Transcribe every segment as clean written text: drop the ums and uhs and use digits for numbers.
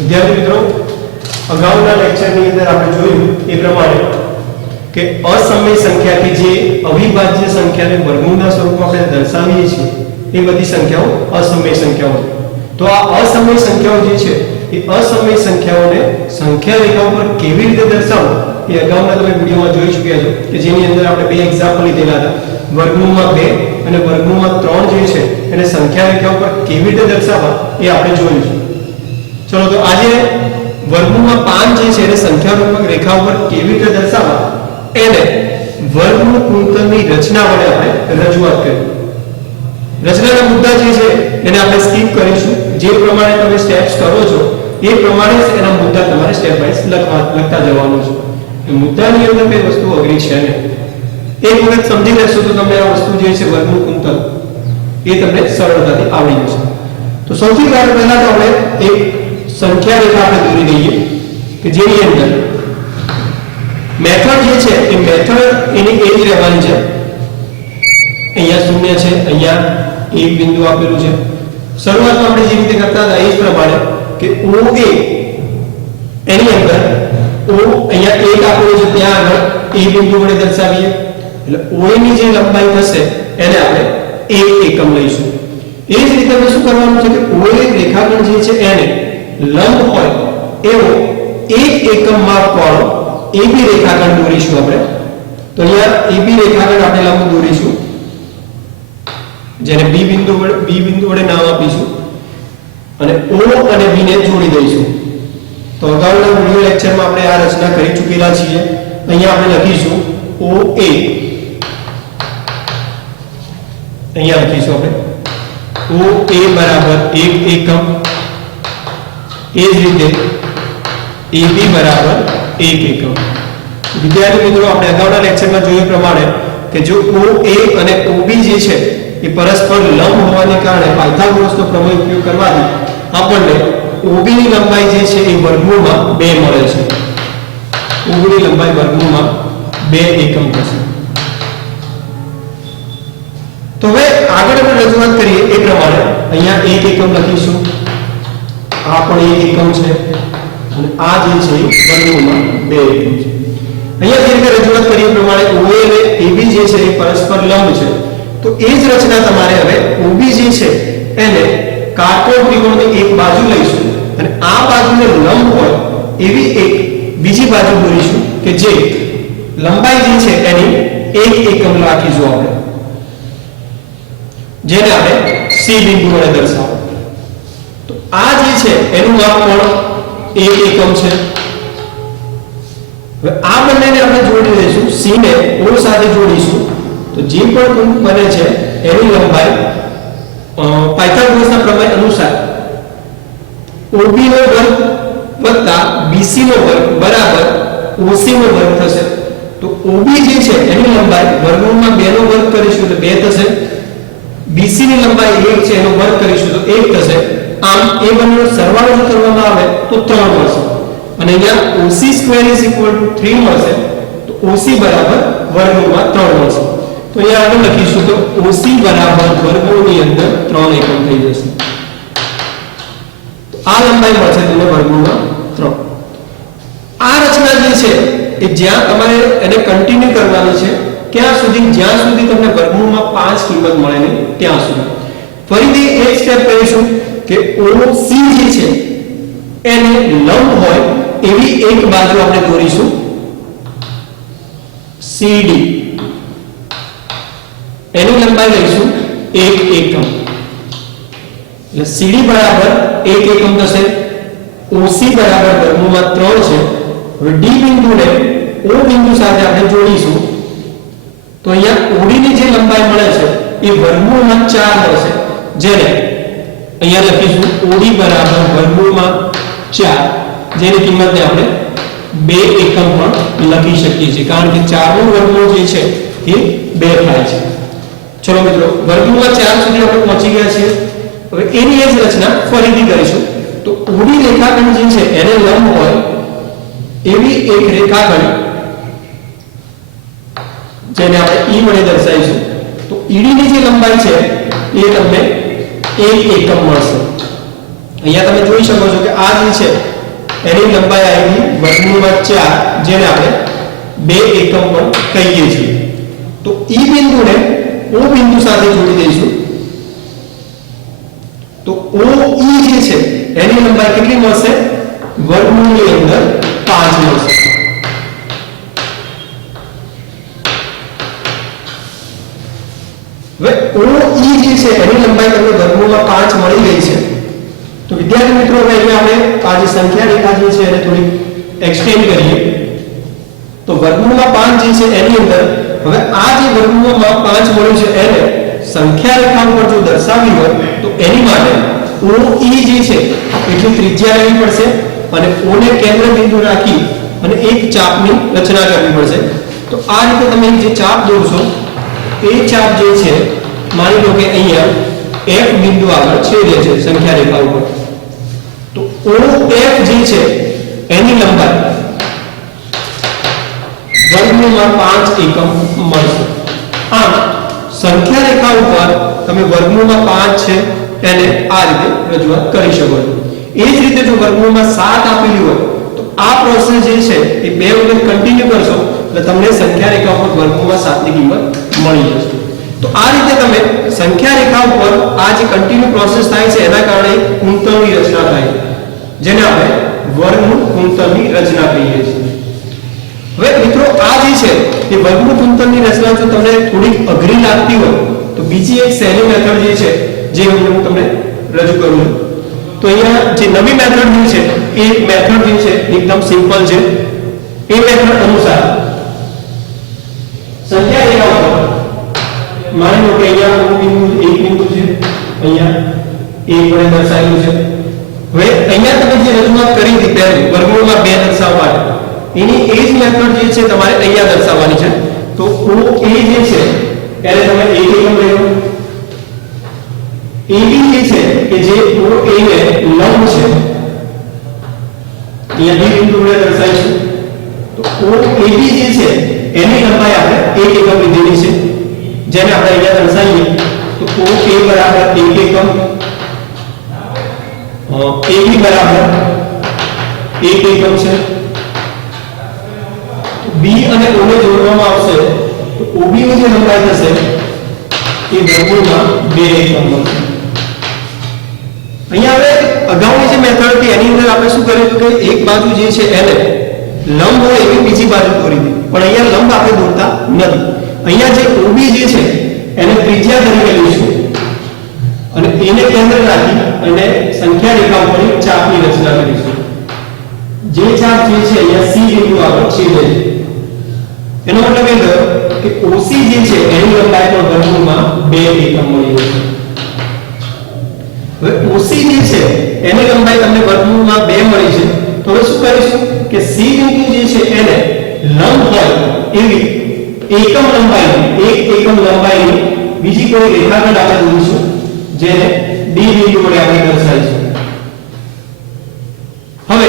વિદ્યાર્થી મિત્રો, અગાઉના લેક્ચરની અંદર આપણે જોયું એ પ્રમાણે કે અસમય સંખ્યા કે જે અવિભાજ્ય સંખ્યાને વર્ગમૂળના સ્વરૂપમાં આપણે દર્શાવીએ છીએ એ બધી સંખ્યાઓ અસમય સંખ્યાઓ છે. તો આ અસમય સંખ્યાઓ જે છે એ અસમય સંખ્યાઓને સંખ્યા રેખા ઉપર કેવી રીતે દર્શાવવું એ અગાઉના તમે વિડિયોમાં જોઈ ચૂક્યા છો કે જેની અંદર આપણે બે એક્ઝામ્પલ લીધેલા હતા. વર્ગમૂળમાં 2 અને વર્ગમૂળમાં 3 જે છે એને સંખ્યા રેખા ઉપર કેવી રીતે દર્શાવવા એ આપણે જોયું છે. ચલો તો આજે વર્ગમૂળમાં 5 જે છે એને સંખ્યા રૂપક રેખા ઉપર કેવી રીતે દર્શાવવા એને વર્ગમૂળ ગુણોત્તરની રચના વડે આપણે રજૂઆત કરી. રચનાના મુદ્દા જે છે એને આપણે સ્કીપ કરીશું. જે પ્રમાણે તમે સ્ટેપ્સ કરો છો એ પ્રમાણે જ એના મુદ્દા તમારે સ્ટેપ બાય લખતા જવાનું છે. એ મુદ્દાની અંદર કઈ વસ્તુ અઘરી છે ને એક વખત સમજી લેશો તો તમને આ વસ્તુ જે છે વર્ગમૂળ ગુણોત્તર એ તમને સરળતાથી આવડી જશે. તો સૌથી પહેલા તો આપણે એક સંખ્યા રેખા આપણે દોરી દઈએ કે જેની અંદર મેથડ જે છે એ મેથડ એની એ જ રહેવાની છે. અહીંયા 0 છે, અહીંયા એક બિંદુ આપેલું છે. શરૂઆતમાં આપણે જે રીતે કરતા હતા એ જ પ્રમાણે કે OA એની અંદર O અહીંયા 1 આપેલું છે ત્યાં આગળ એ બિંદુ વડે દર્શાવીએ એટલે OA ની જે લંબાઈ થશે એને આપણે 1 એકમ લઈશું. એ જ રીતે આપણે શું કરવાનું છે કે OA રેખાખંડ જે છે એને લંબ હોય એવો 1 એકમ માપવાળો AB રેખાખંડ દોરીશું આપણે. તો અહીંયા AB રેખાખંડ આપણે લંબ દોરીશું જેને B બિંદુ વડે નામ આપીશું અને O અને B ને જોડી દઈશું. તો અગાઉના વિડિયો લેક્ચરમાં આપણે આ રચના કરી ચૂકેલા છીએ. અહીંયા આપણે લખીશું OA, અહીંયા લખીશું આપણે OA બરાબર 1 એકમ, એ જ રીતે AB બરાબર 1 એકમ. વિદ્યાર્થી મિત્રો, આપણે અગાઉના લેક્ચરમાં જોયું પ્રમાણે કે જો OA અને OB જે છે એ પરસ્પર લંબ હોવાને કારણે પાયથાગોરસનો પ્રમેય ઉપયોગ કરવાથી આપણને OB ની લંબાઈ જે છે એ વર્ગમૂળમાં 2 મળે છે. OB ની લંબાઈ વર્ગમૂળમાં 2 એકમ થશે. તો હવે આગળ આપણે રજૂઆત કરીએ એ પ્રમાણે અહીંયા 1 એકમ લખીશું. આ પણ 1 એકમ છે અને આ જે છે વર્ગમૂળમાં 2 એકમ છે. અહીંયા જે રીતે રજૂઆત કરીએ પ્રમાણે OA અને AB જે છે એ પરસ્પર લંબ છે. તો એ જ રચના તમારે હવે OB જે છે એને કાટકોણ ત્રિકોણની એક બાજુ લઈશું અને આ બાજુને લંબ હોય એવી એક બીજી બાજુ દોરીશું કે જે લંબાઈ જે છે એની 1 એકમ રાખીશું આપણે, જેને આપણે C બિંદુ વડે દર્શાવો. તો આ જે છે એનું માપ પણ 1 એકમ છે. હવે આ બંનેને આપણે જોડી દઈશું. C ને O સાથે જોડીશું તો જે પણ કોણ બને છે એની લંબાઈ પાયથાગોરસના પ્રમેય અનુસાર OB નો વર્ગ વત્તા BC નો વર્ગ બરાબર OC નો વર્ગ થશે. તો OB જે છે એની લંબાઈ વર્ગમૂળમાં 2 નો વર્ગ કરીશું તો 2 થશે. BC ની લંબાઈ 1 છે એનો વર્ગ કરીશું તો 1 થશે. આમ એ બંનેનો સરવાળો જો કરવામાં આવે તો 3 મળશે અને અહીંયા OC² 3 મળશે. તો OC બરાબર વર્ગમૂળમાં 3 મળશે. તો અહીંયા આપણે લખીશું તો OC બરાબર વર્ગમૂળની અંદર 3 એકમ થઈ જશે. તો આ લંબાઈ મળશે તમને વર્ગમૂળમાં 3. આ રચના જે છે એ જ્યાં તમારે એને કન્ટિન્યુ કરવાની છે ક્યાં સુધી, જ્યાં સુધી તમને વર્ગમૂળમાં 5 કિંમત મળે ને ત્યાં સુધી. ફરીથી એક સ્ટેપ કરીશું કે OC જે છે એને લંબ હોય એવી એક બાજુ આપણે દોરીશું CD. એની લંબાઈ લઈશું 1 એકમ એટલે CD બરાબર 1 એકમ થશે. OC બરાબર વર્ગમૂળમાં 3 છે. હવે D બિંદુને O બિંદુ સાથે આપણે જોડીશું તો અહીંયા OD ની જે લંબાઈ મળે છે એ વર્ગમૂળમાં 4 મળશે, જેને અહીંયા લખીશું OD બરાબર વર્ગમૂળમાં 4, જેની કિંમતને આપણે 2 એકમ પણ લખી શકીએ છીએ કારણ કે 4 નું વર્ગમૂળ જે છે એ 2 થાય છે. ચલો મિત્રો, વર્ગમૂળમાં 4 સુધી આપણે પહોંચી ગયા છીએ. હવે એની જ રચના ફરીથી કરીશું. તો OD રેખાખંડ જે છે એને લંબ હોય એવી એક રેખાખંડ જેને આપણે E વડે દર્શાવીશું. તો ED ની જે લંબાઈ છે એ તમને 1 એકમ મળશે. અહીંયા તમે જોઈ શકો છો કે આ જે છે એની લંબાઈ આવેલી વર્ગમૂળમાં 4 જેને આપણે 2 એકમ પણ કહીએ છીએ. તો E બિંદુને O બિંદુ સાથે જોડી દઈશું. તો OE જે છે એની લંબાઈ કેટલી મળશે? વર્ગમૂળની અંદર 5 મળશે. હવે OE જે છે એની લંબાઈ તમને વર્ગમૂળમાં 5 મળી ગઈ છે. તો વિદ્યાર્થી મિત્રો હવે અહીંયા આપણે આ જે સંખ્યા રેખા જે છે એને થોડી એક્સટેન્ડ કરીએ. તો વર્ગમૂળમાં 5 જે છે એની અંદર હવે આ જે વર્ગમૂળમાં 5 મળ્યું છે એને સંખ્યા રેખા ઉપર જો દર્શાવવી હોય તો એની માટે OE જે છે એટલી ત્રિજ્યા લેવી પડશે અને O ને કેન્દ્ર બિંદુ રાખી અને એક ચાપની રચના કરવી પડશે. તો આ રીતે તમે જે ચાપ દોરશો એ ચાપ જે છે માની લો કે અહીંયા F બિંદુ આગળ છેદે છે સંખ્યા રેખા ઉપર. તો OF જે છે એની લંબાઈ વર્ગમૂળમાં 5 એકમ મળશે. આમ સંખ્યા રેખા ઉપર તમે વર્ગમૂળમાં 5 છે એને આ રીતે રજૂઆત કરી શકો છો. એ જ રીતે જો વર્ગમૂળમાં 7 આપેલી હોય તો આ પ્રોસેસ જે છે એ 2 વખત કન્ટિન્યુ કરશો એટલે તમને સંખ્યા રેખા ઉપર વર્ગમૂળમાં 7 ની કિંમત મળી જશે. તો આ રીતે તમે સંખ્યા રેખા ઉપર આ જે કન્ટિન્યુ પ્રોસેસ થાય છે એના કારણે કુંતળની રચના થાય છે જેને આપણે વર્ગમૂળ કુંતળની રચના કહીએ છીએ. હવે મિત્રો આ જે છે એ વર્ગમૂળ કુંતળની રચના જો તમને થોડીક અઘરી લાગતી હોય તો બીજી એક સહેલી મેથડ જે છે જે હું તમને રજૂ કરું છું. તો અહીંયા જે નવી મેથડ જે છે એ મેથડ જે છે એકદમ સિમ્પલ છે. એ મેથડ અનુસાર સંખ્યા રેખા ઉપર માની લો કે અહીંયા એક બિંદુ છે, અહીંયા એક વડે દર્શાવેલું છે. હવે અહીંયા તમે જે રજૂઆત કરી હતી પહેલી વર્ગમૂળમાં 2 દર્શાવવા માટે એની એ જ મેથડ જે છે તમારે અહીંયા દર્શાવવાની છે. તો OA જે છે એને તમે 1 એકમ લઈ લો. AB જે છે કે જે OA ને લંબ છે અહીંયા B બિંદુ વડે દર્શાવીશું. તો OAB જે છે એની લંબાઈ આપણે 1 એકમ લીધેલી છે જેને આપણે અહીંયા દર્શાવીએ તો OA બરાબર 1 એકમ, AB બરાબર 1 એકમ છે. B અને O ને જોડવામાં આવશે તો OB ની જે લંબાઈ થશે એ વર્ગમૂળમાં 2 એકમ મળશે. અહીંયા હવે અગાઉની જે મેથડ હતી એની અંદર આપણે શું કર્યું કે એક બાજુ જે છે એને લંબ હોય એવી બીજી બાજુ દોરી દીધી, પણ અહીંયા લંબ આપણે દોરતા નથી. અહીંયા જે OB જે છે એને ત્રિજ્યા તરીકે લઈશું અને એને કેન્દ્ર રાખી અને સંખ્યા રેખા ઉપર એક ચાપની રચના કરીશું. જે ચાપ જે છે અહીંયા C બિંદુ આગળ છેદે છે. એનો મતલબ એ થયો કે OC જે છે એની લંબાઈ પણ વર્ગમૂળમાં 2 એકમ મળી જશે. હવે OC જે છે એની લંબાઈ તમને વર્ગમૂળમાં 2 મળી છે. તો હવે શું કરીશું કે C બિંદુ જે છે એને લંબ હોય એવી એકમ લંબાઈની 1 એકમ લંબાઈની બીજી કોઈ રેખાખંડ આપણે દોરીશું જેને D બિંદુ વડે આપણે દર્શાવીશું. હવે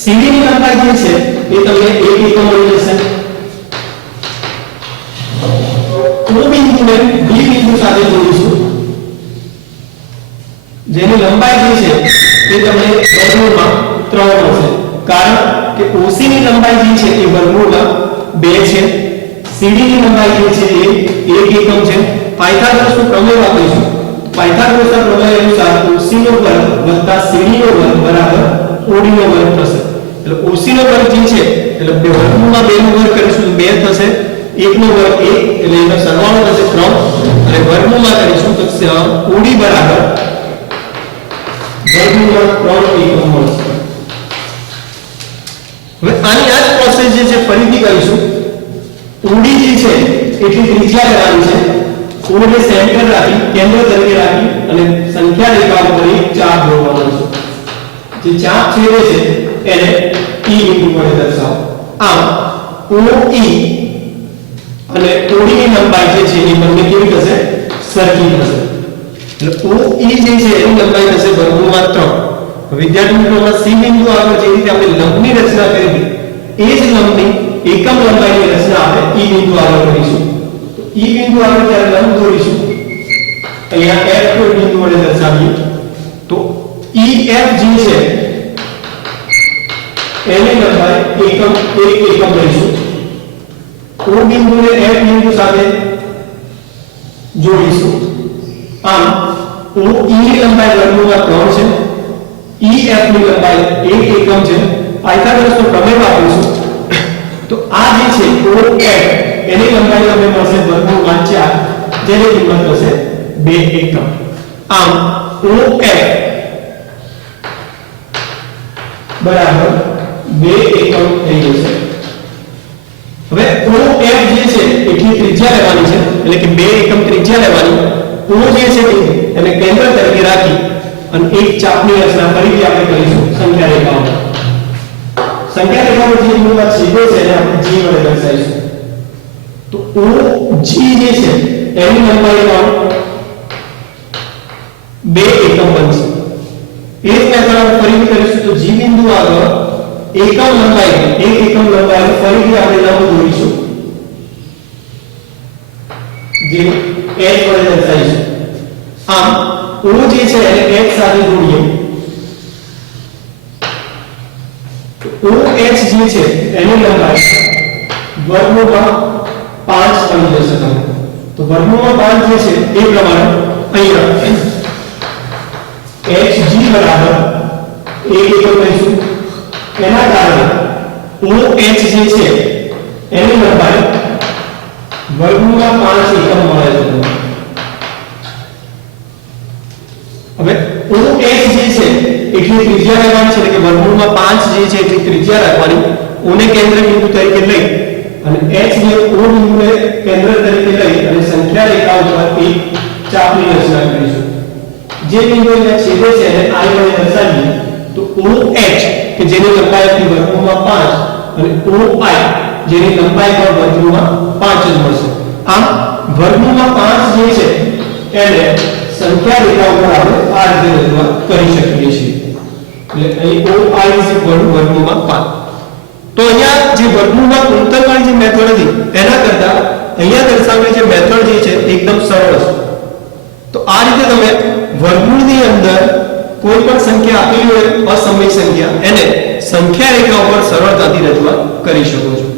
CD ની લંબાઈ જે છે એ તમને 1 એકમ મળી જશે. O બિંદુને B બિંદુ સાથે જોડીશું જેની લંબાઈ જે છે એ તમને વર્ગમૂળમાં 3 મળશે. કારણ કે OC ની લંબાઈ જે છે એ વર્ગમૂળમાં 2 છે, CD ની લંબાઈ જે છે એ 1 એકમ છે. પાયથાગોરસનો પ્રમેય વાપરીશું. પાયથાગોરસના પ્રમેય અનુસાર OC નો વર્ગ વત્તા CD નો વર્ગ બરાબર OD નો વર્ગ થશે. એટલે OC નો વર્ગ જે છે એટલે વર્ગમૂળમાં 2 નો વર્ગ કરીશું તો 2 થશે, 1 નો વર્ગ 1 એટલે એનો સરવાળો થશે 3 અને વર્ગમૂળમાં કરીશું તો OD બરાબર વર્ગમૂળમાં 3 એકમ મળશે. હવે આની આ જ પ્રોસેસ જે છે ફરીથી કરીશું. OD જે છે એટલી ત્રિજ્યા લેવાની છે, O ને સેન્ટર રાખી કેન્દ્ર તરીકે રાખી અને સંખ્યા રેખા ઉપર એક ચાપ દોરવાનો છે. જે ચાપ છેદે છે એને E બિંદુ વડે દર્શાવો. આમ OE અને OD ની લંબાઈ જે છે એ બંને કેવી થશે? સરખી થશે. એટલે OE જે છે એની લંબાઈ થશે વર્ગમૂળમાં 3. વિદ્યાર્થી મિત્રોમાં C બિંદુ આગળ જે રીતે આપણે લંબની રચના કરી હતી એ જ લંબની એકમ લંબાઈની રચના આપણે E બિંદુ આગળ કરીશું. તો E બિંદુ આગળ જ્યારે લંબ દોરીશું અહીંયા F કોઈ બિંદુ વડે દર્શાવીએ તો EF જે છે એની લંબાઈ એકમ લઈશું. O બિંદુને F બિંદુ સાથે જોડીશું. આમ OE ની લંબાઈ વર્ગમૂળમાં 3 છે, EF ની લંબાઈ 1 એકમ છે. પાયથાગોરસનો પ્રમેય વાપરીશું તો આ જે છે OF એની લંબાઈ તમને મળશે વર્ગમૂળમાં 4, જેની કિંમત થશે 2 એકમ. આમ OF બરાબર 2 એકમ થઈ જશે. હવે OF જે છે એટલી ત્રિજ્યા લેવાની છે, એટલે કે 2 એકમ ત્રિજ્યા લેવાની. O જે છે એને કેન્દ્ર તરીકે રાખી અને એક ચાપની રચના ફરીથી આપણે કરીશું સંખ્યા રેખાઓ. સંખ્યા રેખાઓ જે બિંદુમાં છેદે છે એને આપણે G વડે દર્શાવીશું. તો OG જે છે એની લંબાઈ પણ 2 એકમ બનશે. એ જ મેથડ આપણે ફરીથી કરીશું. તો G બિંદુ આગળ એકમ લંબાઈ 1 એકમ લંબાઈ ફરીથી આપણે લંબ દોરીશું, જે h વડે દર્શાવીશું. આમ O જે છે એને h સાથે જોડીએ. OH જે છે એની લંબાઈ વર્ગમૂળમાં 5 બની જશે. તો વર્ગમૂળમાં 5 જે છે એ પ્રમાણે અહીંયા HG બરાબર 1 એકમ લઈશું. એના કારણે OH જે છે એની લંબાઈ વર્ગમૂળમાં 5 એકમ મળે છે. હવે OH જે છે એટલી ત્રિજ્યા લેવાની છે, એટલે કે વર્ગમૂળમાં 5 જે છે એટલી ત્રિજ્યા રાખવાની. O ને કેન્દ્ર બિંદુ તરીકે લઈ અને H ને O બિંદુને કેન્દ્ર તરીકે લઈ અને સંખ્યા રેખાઓ પર એક ચાપની રચના કરીશું. જે બિંદુ અહીંયા છેદે છે એને I વડે દર્શાવીએ. તો OH કે જેની લંબાઈ હતી વર્ગમૂળમાં 5 અને OI જેની લંબાઈ પણ વર્ગમૂળમાં 5 જ મળશે. આમ વર્ગમૂળમાં 5 જે છે એને સંખ્યા રેખા ઉપર આપણે આ રીતે રજૂઆત કરી શકીએ છીએ. એટલે અહીં OI વર્ગમૂળમાં 5. તો અહીંયા જે વર્ગમૂળમાં ગુણતરવાળી જે મેથડ હતી એના કરતા અહીંયા દર્શાવેલી જે મેથડ જે છે એકદમ સરળ છે. તો આ રીતે તમે વર્ગમૂળની અંદર કોઈ પણ સંખ્યા આપેલી હોય અસમય સંખ્યા, એને સંખ્યા રેખા ઉપર સરળતાથી રજૂઆત કરી શકો છો.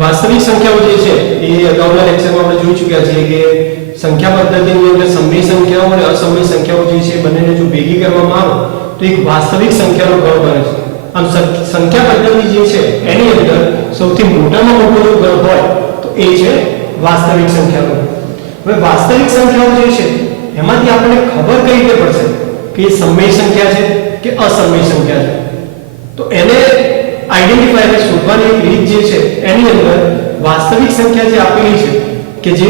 વાસ્તવિક સંખ્યાઓ જે છે એ અગાઉના લેક્ચરમાં આપણે જોઈ ચૂક્યા છીએ કે સંખ્યા પદ્ધતિની અંદર સમય સંખ્યાઓ અને અસમય સંખ્યાઓ જે છે બંનેને જો ભેગી કરવામાં આવે તો એક વાસ્તવિક સંખ્યાનો ગણ બને છે. આમ સંખ્યા પદ્ધતિ જે છે એની અંદર સૌથી મોટામાં મોટો જો ગણ હોય તો એ છે વાસ્તવિક સંખ્યાનો. હવે વાસ્તવિક સંખ્યાઓ જે છે એમાંથી આપણને ખબર કઈ રીતે પડશે કે એ સમય સંખ્યા છે કે અસમય સંખ્યા છે? તો એને આઈડેન્ટિફાય અને શોધવાની એક રીત જે છે એની અંદર વાસ્તવિક સંખ્યા જે આપેલી છે કે જે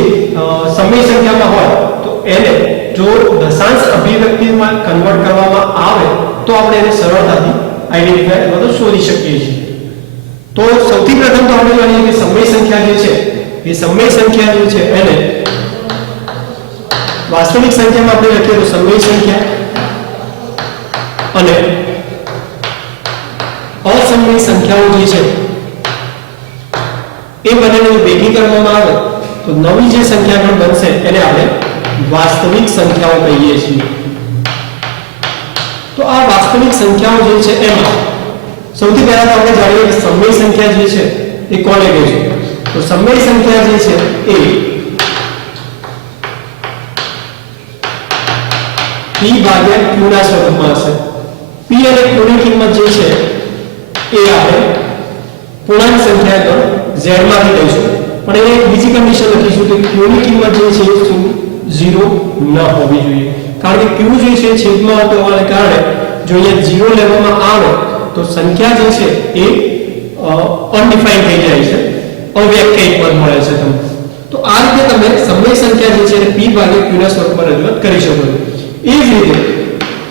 સમય સંખ્યામાં હોય તો એને જો દશાંશ અભિવ્યક્તિમાં કન્વર્ટ કરવામાં આવે તો આપણે એને સરળતાથી આઈડેન્ટિફાય અથવા તો શોધી શકીએ છીએ. તો સૌથી પ્રથમ તો આપણે જાણીએ કે સમય સંખ્યા જે છે એ સમય સંખ્યા જે છે એને વાસ્તવિક સંખ્યામાં આપણે લખીએ તો સમય સંખ્યા અને અસમય સંખ્યાઓ જે છે એ બંનેને ભેગી કરવામાં આવે તો નવી જે સંખ્યા ગણ બનશે એને આપણે વાસ્તવિક સંખ્યાઓ કહીએ છીએ. તો આ વાસ્તવિક સંખ્યાઓ જે છે એમાં સૌથી પહેલા તો આપણે જાણીએ કે સમય સંખ્યા જે છે એ કોને કહે છે? તો સમય સંખ્યા જે છે એ p ભાગ્યા q ના સ્વરૂપમાં હશે. p અને q ની કિંમત જે છે એ આપણે પૂર્ણાંક સંખ્યા ગણ z માંથી લઈશું. પણ એને એક બીજી કન્ડિશન લખીશું કે q ની કિંમત જે છે એ 0 ન હોવી જોઈએ. કારણ કે q જે છે છેદમાં આવતો હોવાને કારણે જો અહીંયા 0 લેવામાં આવે તો સંખ્યા જે છે એ અનડિફાઇન થઈ જાય છે, અવ્યાખ્યાયિત પદ મળે છે તમને. તો આ રીતે તમે સમય સંખ્યા જે છે એ p ભાગ્યા q ના સ્વરૂપમાં રજૂઆત કરી શકો છો. એ જ રીતે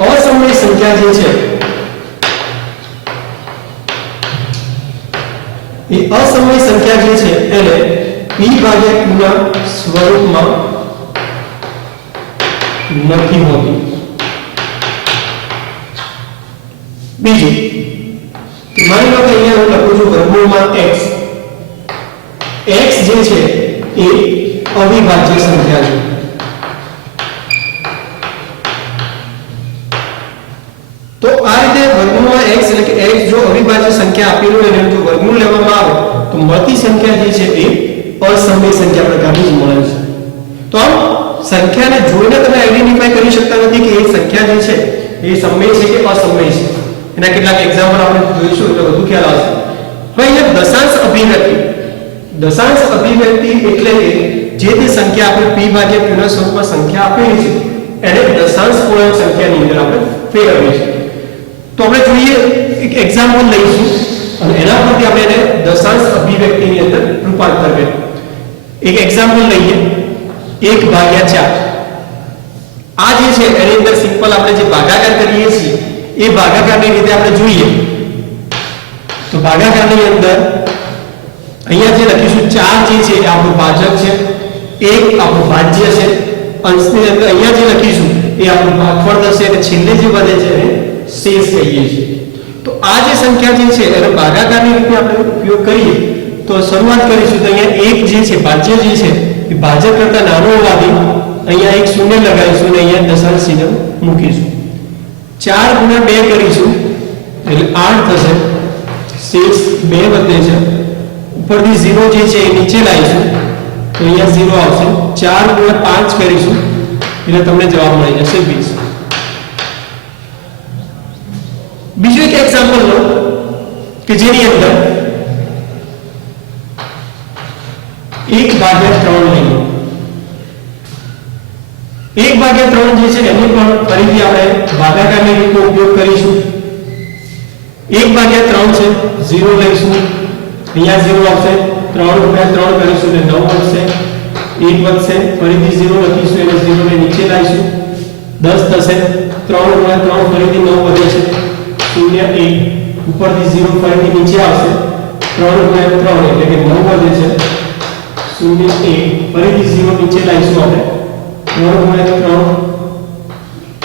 અસમય સંખ્યા જે છે એ અસમય સંખ્યા જે છે એને p ભાગ્યા q ના સ્વરૂપમાં નથી હોતી. બીજું માની લો કે અહીંયા હું લખું છું વર્ગમૂળમાં x. x જે છે એ અવિભાજ્ય સંખ્યા છે. તો આ રીતે વર્ગમૂળમાં x એટલે કે x જો આપેલું એને જો વર્ગમૂળ લેવામાં આવે તો મળતી સંખ્યા જે છે એ અસમય સંખ્યા પ્રકારની જ મળે છે. તો આમ સંખ્યાને જોઈને તમે આઈડેન્ટિફાઈ કરી શકતા નથી કે એ સંખ્યા જે છે એ સમય છે કે અસમય છે. એના કેટલાક એક્ઝામ્પલ આપણે જોઈશું એટલે વધુ ખ્યાલ આવશે. હવે અહીંયા દશાંશ અભિવ્યક્તિ એટલે કે જે તે સંખ્યા આપણે p ભાગ્યા q ના સ્વરૂપમાં સંખ્યા આપેલી છે એને દશાંશ પૂર્ણાંક સંખ્યાની અંદર આપણે ફેરવીએ છીએ. તો આપણે જોઈએ એક એક્ઝામ્પલ લઈશું અને એના પરથી આપણે એને દશાંશ અભિવ્યક્તિની અંદર રૂપાંતર કરીએ. એક એક્ઝામ્પલ લઈએ 1/4. આ જે છે એની અંદર સિમ્પલ આપણે જે ભાગાકાર કરીએ છીએ એ ભાગાકારની રીતે આપણે જોઈએ તો ભાગાકારની અંદર અહીંયા જે લખીશું 4 જે છે એ આપણું ભાજક છે, 1 આપણું ભાજ્ય છે, અંશની અંદર અહીંયા જે લખીશું એ આપણું ભાગફળ થશે અને છેલ્લે જે વધે છે એને શેષ કહીએ છીએ. તો આ જે સંખ્યા જે છે એનો ભાગાકારની રીતે આપણે ઉપયોગ કરીએ તો શરૂઆત કરીશું તો અહીંયા 1 જે છે ભાજ્ય જે છે એ ભાજક કરતા નાનો હોવાથી અહીંયા એક શૂન્ય લગાવીશું અને અહીંયા દશાંશ ચિહ્ન મૂકીશું. 4 ગુણ્યા 2 કરીશું એટલે 8 થશે, શેષ 2 વધે છે, ઉપરથી 0 જે છે એ નીચે લાવીશું તો અહીંયા 0 આવશે. 4 ગુણ્યા 5 કરીશું એટલે તમને જવાબ મળી જશે 20. બીજું એક એક્ઝામ્પલ લો કે જેની અંદર 1/3 લઈએ. 1/3 જે છે એનો પણ ફરીથી આપણે ભાગાકારની રીતનો ઉપયોગ કરીશું. 1/3 છે 0 લઈશું, અહીંયા 0 આવશે, 3/3 કરીશું એટલે 9 વધશે, 1 વધશે, ફરીથી 0 લખીશું એટલે 0 ને નીચે લાવીશું, 10 થશે, 3/3 ફરીથી 9 વધે છે, 0 1 ઉપરથી 0 ફરીથી નીચે આવશે, 3/3 એટલે કે 9 વધે છે, 0 1 ફરીથી 0 નીચે લાવીશું આપણે, 3/3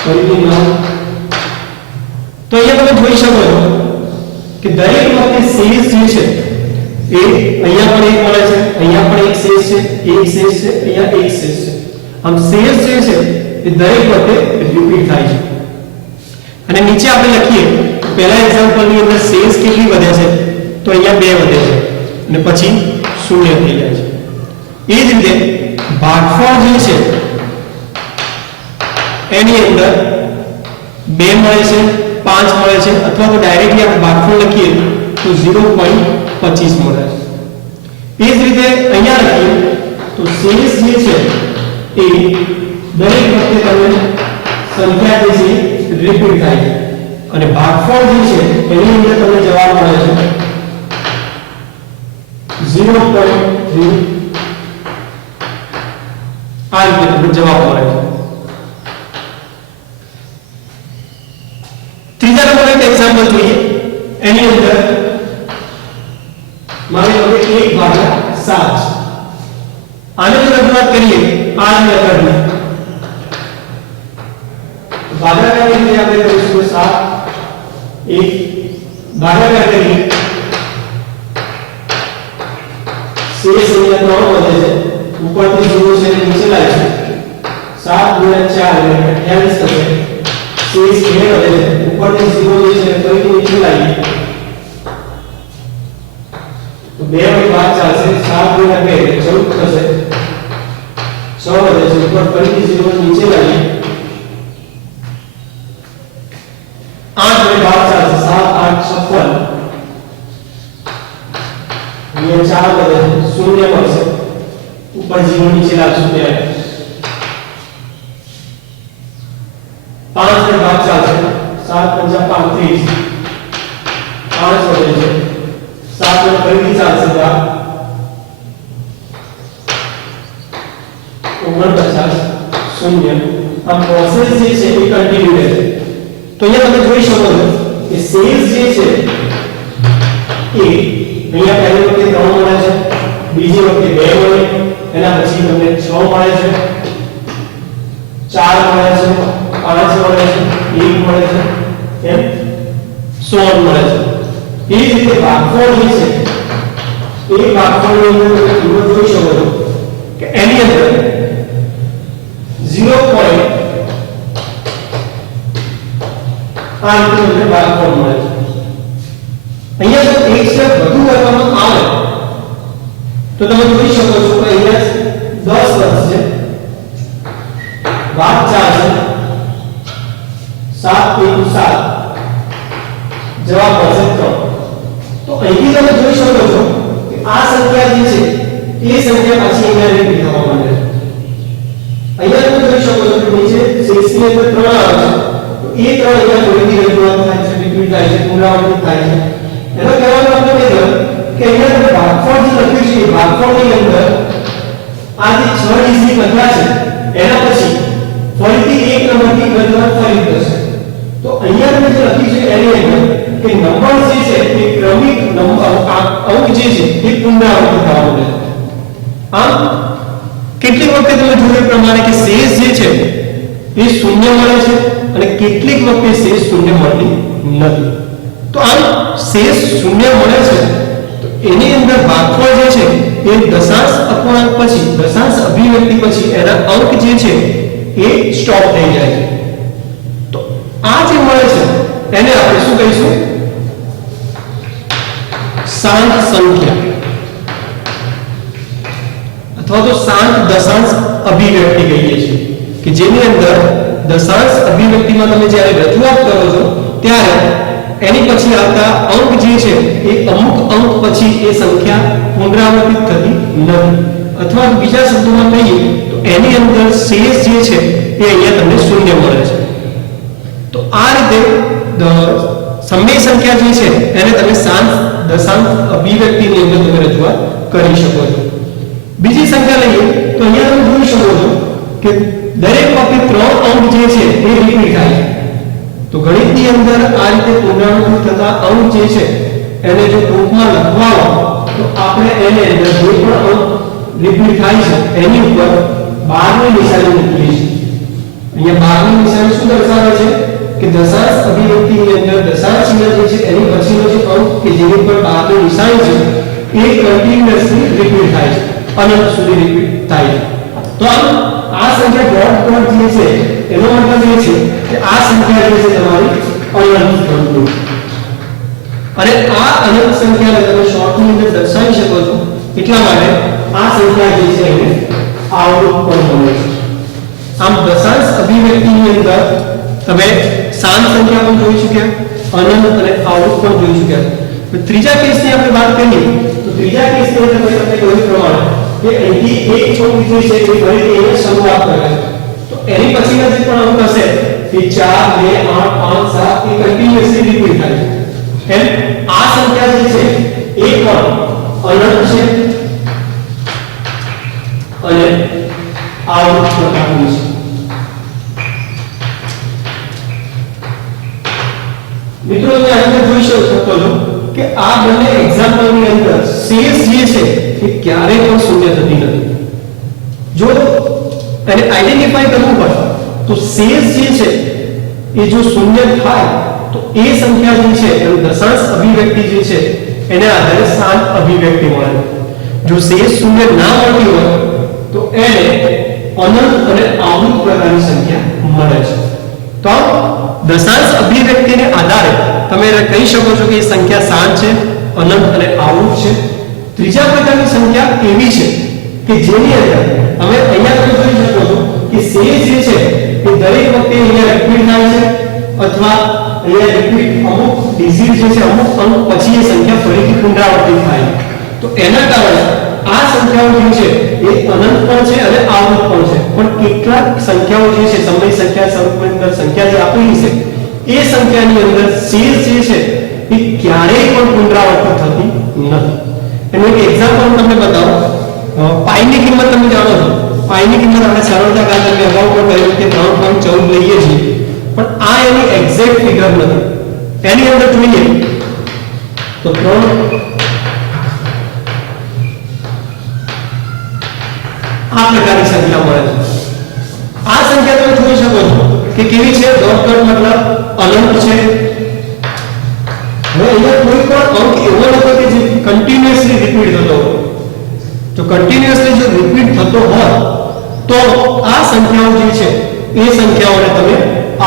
ફરીથી 9. તો અહીંયા તમે જોઈ શકો છો કે દરેક વખતે શેષ જે છે એ અહીંયા પણ એક મળે છે, અહીંયા પણ એક શેષ છે, એક શેષ છે, અહીંયા એક શેષ છે. આમ શેષ જે છે એ દરેક વખતે રિપીટ થાય છે. અને નીચે આપણે લખીએ પહેલા એક્ઝામ્પલની અંદર શેષ કેટલી વધે છે તો અહીંયા 2 વધે છે અને પછી 0 થઈ જાય છે. એ જ રીતે ભાગફળ જે છે એની અંદર 2 મળે છે, 5 મળે છે અથવા તો ડાયરેક્ટલી આપણે ભાગફળ લખીએ તો 0.25 મળે છે. એ જ રીતે અહીંયા લખીએ તો શેષ જે છે એ દરેક વખતે તમને સંખ્યા જે છે રિપીટ થાય છે અને ભાગફળ જે છે એની અંદર તમને જવાબ મળે છે 0.3. આ રીતે તમને જવાબ મળે છે. ત્રીજા નંબરનું એક એક્ઝામ્પલ જોઈએ. એની અંદર માની લો કે 1/7. આને જો રજૂઆત કરીએ આ મેથડની ભાગાકારની રીતે આપણે કરીશું 7 1 ભાગાકાર કરીએ શેષ અહીંયા 3 વધે છે, ઉપરથી 0 છે નીચે લાવીશું, 7 ગુણ્યા 4 એટલે 28 થશે, શેષ 2 વધે છે, ઉપરથી 0 જે છે ફરીથી નીચે લાવીએ તો 2 વડે ભાગ ચાલશે, 7 ગુણ્યા 2 એટલે 14 થશે, 6 વધે છે, ઉપર ફરીથી 0 નીચે લાવીએ, 8 વડે ભાગ ચાલશે, 7 8 56, અહીંયા 4 વધે છે, 0 મળશે, ઉપર 0 નીચે લાવશું ત્યારે 5 વડે ભાગ ચાલશે, 7 5 35, 5 વધે છે, 7 વડે ફરીથી ચાલશે ભાગ 49 0. આ પ્રોસેસ જે છે એ કન્ટિન્યુ રહેશે. તો અહીંયા તમે જોઈ શકો છો કે શેષ જે છે એ અહીંયા પહેલી વખતે 3 મળે છે, બીજી વખતે 2 મળે, એના પછી તમને 6 મળે છે, 4 મળે છે, 5 મળે છે, 1 મળે છે, એમ 16 મળે છે. એ જ રીતે ભાગફળ જે છે એ ભાગફળની અંદર તમે જોઈ શકો છો કે એની અંદર 0. આ રીતે તમને ભાગફળ મળે છે. અહીંયા જો 1/7 એક સ્ટેપ વધુ કરવામાં આવે તો તમે જોઈ શકો છો કે અહીંયા 10 વર્ષ છે, ભાગ 4 છે, 7 × 7 જવાબ મળશે 3. તો અહીંથી તમે જોઈ શકો છો કે આ સંખ્યા જે છે એ સંખ્યા પાછી અહીંયા રિપીટ થવા માંડે છે. અહીંયા તમે જોઈ શકો છો કે નીચે 6 ની અંદર 3 આવે છે, તો એ 3 અહીંયા ફરીથી રજૂઆત થાય છે, રિપીટ થાય છે, પુનરાવર્તિત થાય છે. એનો કહેવાનો મતલબ એ કે અહીંયા તમે ભાગફળ જે લખ્યું છે એ ભાગફળની અંદર આ જે 6 ડિજિટ લખ્યા છે એના પછી ફરીથી એક નંબરની રજૂઆત ફરી થશે. તો અહીંયા તમે જે લખ્યું છે એની અંદર કે નંબર જે છે એ ક્રમિક નંબર અંક જે છે એ પુનરાવર્તિત થવા માંડે છે. આમ કેટલીક વખત તમે જોયું પ્રમાણે કે શેષ જે છે એ શૂન્ય મળે છે અને કેટલીક વખતે શેષ શૂન્ય મળતી નથી. તો આમ શેષ શૂન્ય મળે છે તો એની અંદર ભાગફળ જે છે એ દશાંશ અપૂર્ણાંક પછી દશાંશ અભિવ્યક્તિ પછી એના અંક જે છે એ સ્ટોપ થઈ જાય છે. તો આ જે મળે છે એને આપણે શું કહીશું? શાંત સંખ્યા અથવા તો શાંત દશાંશ અભિવ્યક્તિ કહીએ છીએ કે જેની અંદર દશાંશ અભિવ્યક્તિમાં તમે જ્યારે રજૂઆત કરો છો ત્યારે એની પછી આવતા અંક જે છે એ અમુક અંક પછી એ સંખ્યા પુનરાવર્તિત થતી નથી, અથવા બીજા શબ્દોમાં કહીએ તો એની અંદર શેષ જે છે એ અહીંયા તમને શૂન્ય મળે છે. તો આ રીતે સમય સંખ્યા જે છે એને તમે શાંત દશાંશ અભિવ્યક્તિની અંદર તમે રજૂઆત કરી શકો છો. બીજી સંખ્યા લઈએ તો અહીંયા તમે જોઈ શકો છો કે દરેક વખતે 3 અંક જે છે એ રિપીટ થાય છે. તો ગણિતની અંદર આ રીતે પુનરાવર્તિત થતા અંક જે છે એને જો ટૂંકમાં લખવા હોય તો આપણે એને અંદર જે પણ અંક રિપીટ થાય છે એની ઉપર 12 ની નિશાની મૂકીએ છીએ. અહીંયા 12 ની નિશાની શું દર્શાવે છે કે દશાંશ અભિવ્યક્તિની અંદર દશાંશ ચિહ્ન જે છે એની પછીનો જે અંક કે જેની ઉપર 12 ની નિશાની છે એ કન્ટિન્યુઅસલી રિપીટ થાય છે, અનંત સુધી રિપીટ થાય છે. તો આ સંખ્યા ડોટ જે છે એનો મતલબ એ છે કે આ સંખ્યા જે છે તમારી અનંત બનતું, અને આ અનંત સંખ્યાને તમે શોર્ટની અંદર દર્શાવી શકો છો એટલા માટે આ સંખ્યા જે છે એને આવૃત પણ મળે છે. આમ દશાંશ અભિવ્યક્તિની અંદર તમે શાંત સંખ્યા પણ જોઈ ચૂક્યા, અનંત અને આવૃત પણ જોઈ ચૂક્યા. ત્રીજા કેસની આપણે વાત કરીએ તો ત્રીજા કેસની અંદર તમને કહ્યું પ્રમાણે કે અહીંથી એક અંક જે છે એ ફરીથી એને શરૂઆત કરે છે. તો એની પછીના જે પણ અંક હશે એ 4 2 8 5 7 એ કન્ટિન્યુઅસલી રિપીટ થાય છે. એમ આ સંખ્યા જે છે એ પણ અનંત છે અને આવૃત પ્રકારની છે. મિત્રો તમે અહીંયા જોઈ શકો છો કે આ બંને એક્ઝામ્પલની અંદર શેષ જે છે એ ક્યારેય પણ શૂન્ય થતી નથી. જો એને આઈડેન્ટિફાઈ કરવું પડે તો શેષ જે છે એ જો શૂન્ય થાય તો એ સંખ્યા જે છે એનું દશાંશ અભિવ્યક્તિ જે છે એને આધારે શાંત અભિવ્યક્તિ મળે. જો શેષ શૂન્ય ના મળતી હોય તો એને અનંત અને આવૃત પ્રકારની સંખ્યા મળે છે. તો દશાંશ અભિવ્યક્તિને આધારે તમે કહી શકો છો કે એ સંખ્યા શાંત છે, અનંત અને આવૃત છે. ત્રીજા પ્રકારની સંખ્યા એવી છે કે જેની અંદર તમે અહીંયા તમે જોઈ શકો છો કે શેષ જે છે એ દરેક વખતે અહીંયા રિપીટ થાય છે, અથવા અહીંયા રિપીટ અમુક ડિજિટ જે છે અમુક અંક પછી એ સંખ્યા ફરીથી પુનરાવર્તિત થાય. તો એના કારણે આ સંખ્યાઓ જે છે એ અનંત પણ છે અને આવૃત પણ છે. પણ કેટલાક સંખ્યાઓ જે છે સમય સંખ્યા સ્વરૂપની અંદર સંખ્યા જે આપેલી છે એ સંખ્યાની અંદર શેષ જે છે એ ક્યારેય પણ પુનરાવર્તિત થતી નથી. એનું એક એક્ઝામ્પલ હું તમને બતાવું. પાઈની કિંમત તમે જાણો છો, પાઈની કિંમત આપણે સરળતા ખાતર મેં અગાઉ પણ કહ્યું કે 3.14 લઈએ છીએ, પણ આ એની એક્ઝેક્ટ ફિગર નથી. એની અંદર જોઈએ તો 3 આ પ્રકારની સંખ્યા મળે છે. આ સંખ્યા તમે જોઈ શકો છો કે કેવી છે, ડોટ ડોટ મતલબ અનંત છે. હવે અહીંયા કોઈ પણ અંક એવો નથી કે જે કન્ટિન્યુઅસલી રિપીટ થતો હોય. જો કન્ટિન્યુઅસલી જો રિપીટ થતો હોય તો આ સંખ્યાઓ જે છે એ સંખ્યાઓને તમે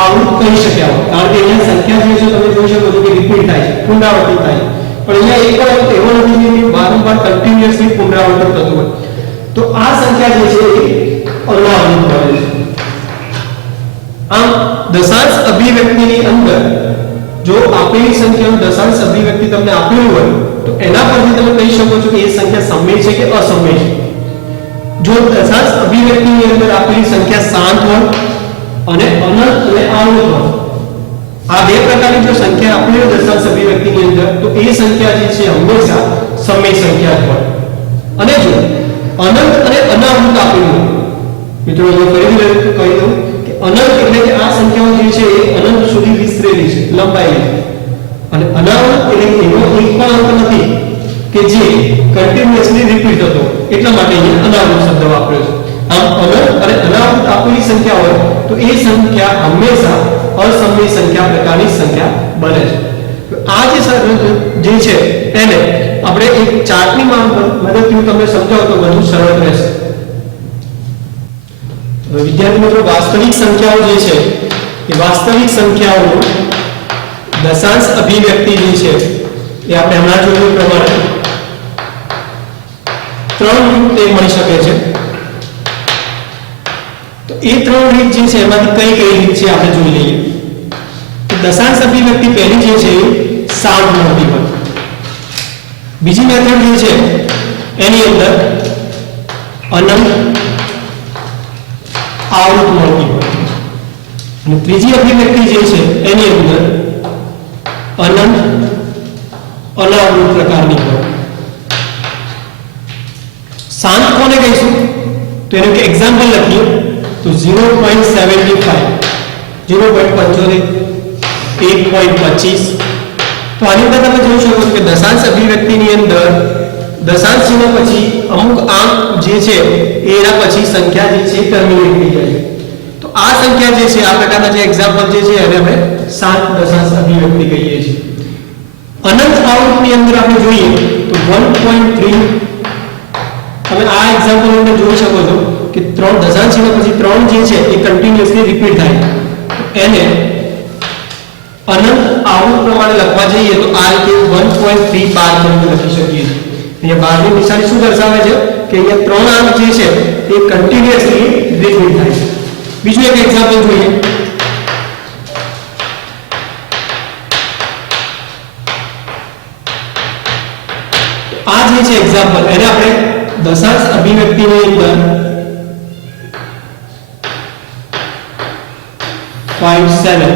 આવૃત કહી શક્યા હોય, કારણ કે અહીંયા સંખ્યા જે છે તમે જોઈ શકો છો કે રિપીટ થાય છે, પુનરાવર્તિત થાય છે. પણ અહીંયા એક પણ એવો નથી કે વારંવાર કન્ટિન્યુઅસલી પુનરાવર્તન થતું હોય, તો આ સંખ્યા જે છે એ અનાવૃત બને છે. આમ દશાંશ અભિવ્યક્તિની અંદર જો આપેલી સંખ્યાનું દશાંશ અભિવ્યક્તિ તમને આપેલું હોય તો એના પરથી તમે કહી શકો છો કે એ સંખ્યા સમય છે કે અસમય છે. જો દશાંશ અભિવ્યક્તિની અંદર આપેલી સંખ્યા શાંત હોય અને અનંત અને અવૃત હોય, આ બે પ્રકારની જો સંખ્યા આપેલી હોય દશાંશ અભિવ્યક્તિની અંદર, તો એ સંખ્યા જે છે હંમેશા સમય સંખ્યા હોય. અને જો અનંત અને અનાવૃત આપેલું હોય, મિત્રો જો ફરીથી કહી દઉં કે અનંત એટલે કે આ સંખ્યાઓ જે છે એ અનંત સુધી વિસ્તરેલી છે, લંબાયેલી છે. અને અનાવૃત એટલે એનો એક પણ અંક નથી કે જે કન્ટિન્યુઅસલી રિપીટ થતો, એટલા માટે અહીંયા અનાવૃત શબ્દ વાપર્યો છે. આમ અનંત અને અનાવૃત આપેલી સંખ્યા હોય તો એ સંખ્યા હંમેશા અસમય સંખ્યા પ્રકારની સંખ્યા બને છે. આ જે છે એને આપણે એક ચાર્ટની મદદથી હું તમને સમજાવું તો વધુ સરળ રહેશે. વિદ્યાર્થી મિત્રો, વાસ્તવિક સંખ્યાઓ જે છે એ વાસ્તવિક સંખ્યાઓ દશાંશ અભિવ્યક્તિ જે છે એ આપણે હમણાં જોયું પ્રમાણે ત્રણ રીતે મળી શકે છે. તો એ ત્રણ રીત જે છે એમાંથી કઈ રીત છે આપણે જોઈ લઈએ. દશાંશ અભિવ્યક્તિ પહેલી જે છે એ શાંત મળતી હોય. બીજી મેથડ જે છે એની અંદર અનંત આવૃત મળતી હોય. અને ત્રીજી અભિવ્યક્તિ જે છે એની અંદર અનંત અનાવૃત પ્રકારની હોય. શાંત કોને કહીશું તો એનું કે એક્ઝામ્પલ લખીએ તો 0.75, 0.75, 1.25. તો આની અંદર તમે જોઈ શકો છો કે દશાંશ અભિવ્યક્તિની અંદર દશાંશ ચિહ્ન પછી અમુક આંક જે છે એના પછી સંખ્યા જે છે ટર્મિનેટ થઈ જાય છે. તો આ સંખ્યા જે છે આ પ્રકારના જે એક્ઝામ્પલ જે છે એને આપણે શાંત દશાંશ અભિવ્યક્તિ કહીએ છીએ. અનંત આવૃતની અંદર આપણે જોઈએ તો 1.3. તમે આ એક્ઝામ્પલ અંદર જોઈ શકો છો કે ત્રણ દશાંશ ચિહ્ન પછી ત્રણ જે છે એ કન્ટિન્યુઅસલી રિપીટ થાય. એને અનંત આવૃત પ્રમાણે લખવા જઈએ તો આ રીતે 1.3 બાર તરીકે લખી શકીએ છીએ. અહીંયા બારની નિશાની શું દર્શાવે છે કે અહીંયા ત્રણ અંક જે છે એ કન્ટિન્યુઅસલી રિપીટ થાય છે. બીજું એક એક્ઝામ્પલ જોઈએ. આ જે છે એક્ઝામ્પલ એને આપણે દશાંશ અભિવ્યક્તિની અંદર 0.7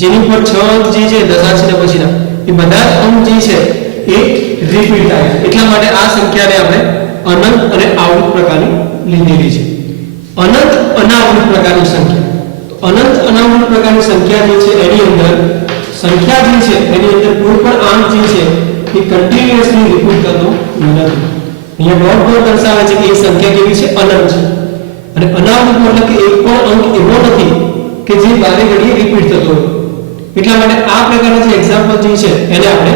જેની ઉપર 6 અંક જે છે દશાંશ ને પછીના એ બધા અંક જે છે એ રિપીટ થાય છે. એટલા માટે આ સંખ્યાને આપણે અનંત અને આવૃત પ્રકારની લીધેલી છે. અનંત અનાવૃત પ્રકારની સંખ્યા, તો અનંત અનાવૃત પ્રકારની સંખ્યા જે છે એની અંદર સંખ્યા જે છે એની અંદર કોઈ પણ અંક જે છે એ કન્ટિન્યુઅસલી રિપીટ થતો નથી. અહીંયા ડોટ દર્શાવે છે કે એ સંખ્યા કેવી છે, અનંત છે. અને અનાવૃત મતલબ કે એક પણ અંક એવો નથી કે જે બારે ઘડીએ રિપીટ થતો હોય. એટલા માટે આ પ્રકારના જે એક્ઝામ્પલ જે છે એને આપણે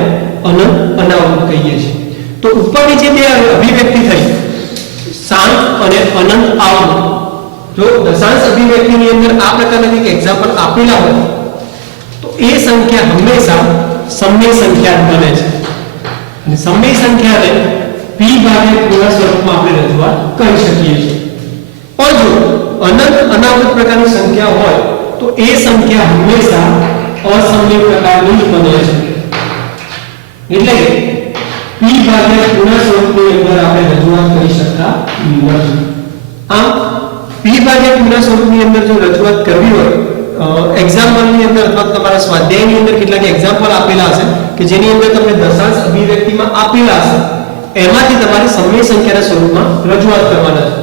અનંત અનાવૃત કહીએ છીએ. તો ઉપરની જે બે અભિવ્યક્તિ થઈ શાંત અને અનંત આવૃત, જો દશાંશ અભિવ્યક્તિની અંદર આ પ્રકારના એક એક્ઝામ્પલ આપેલા હોય તો એ સંખ્યા હંમેશા સમય સંખ્યા બને છે. અને સમય સંખ્યાને p ભાગ્યા પૂર્ણ સ્વરૂપમાં આપણે રજૂઆત કરી શકીએ છીએ. પણ જો અનંત અનાવૃત પ્રકારની સંખ્યા હોય તો એ સંખ્યા હંમેશા અસમય પ્રકારની જ બને છે. એટલે કે p ભાગ્યા પૂર્ણ સ્વરૂપની અંદર આપણે રજૂઆત કરી શકતા નથી. આમ p ભાગ્યા પૂર્ણ સ્વરૂપની અંદર જો રજૂઆત કરવી હોય, એક્ઝામ્પલની અંદર અથવા તમારા સ્વાધ્યાયની અંદર કેટલાક એક્ઝામ્પલ આપેલા હશે કે જેની અંદર તમને દશાંશ અભિવ્યક્તિમાં આપેલા હશે, એમાંથી તમારે સમય સંખ્યાના સ્વરૂપમાં રજૂઆત કરવાના છે.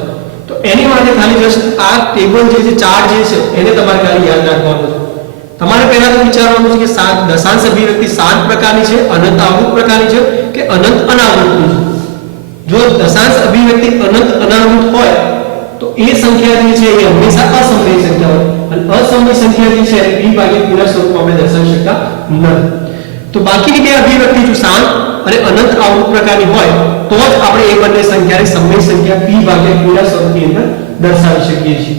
તો એની માટે ખાલી જસ્ટ આ ટેબલ જે છે, ચાર્ટ જે છે એને તમારે ખાલી યાદ રાખવાનું છે. તમારે પહેલા તો વિચારવાનું છે કે દશાંશ અભિવ્યક્તિ શાંત પ્રકારની છે, અનંત આવૃત પ્રકારની છે કે અનંત અનાવૃતની છે. જો દશાંશ અભિવ્યક્તિ અનંત અનાવૃત હોય તો એ સંખ્યા જે છે એ હંમેશા અસમય સંખ્યા હોય, અને અસમય સંખ્યા જે છે એ p ભાગ્યા પૂર્ણ સ્વરૂપમાં આપણે દર્શાવી શકતા નથી. તો બાકીની બે અભિવ્યક્તિ જો શાંત અને અનંત આવૃત પ્રકારની હોય તો જ આપણે એ બંને સંખ્યાને સમય સંખ્યા p ભાગ્યા પૂર્ણ સ્વરૂપની અંદર દર્શાવી શકીએ છીએ.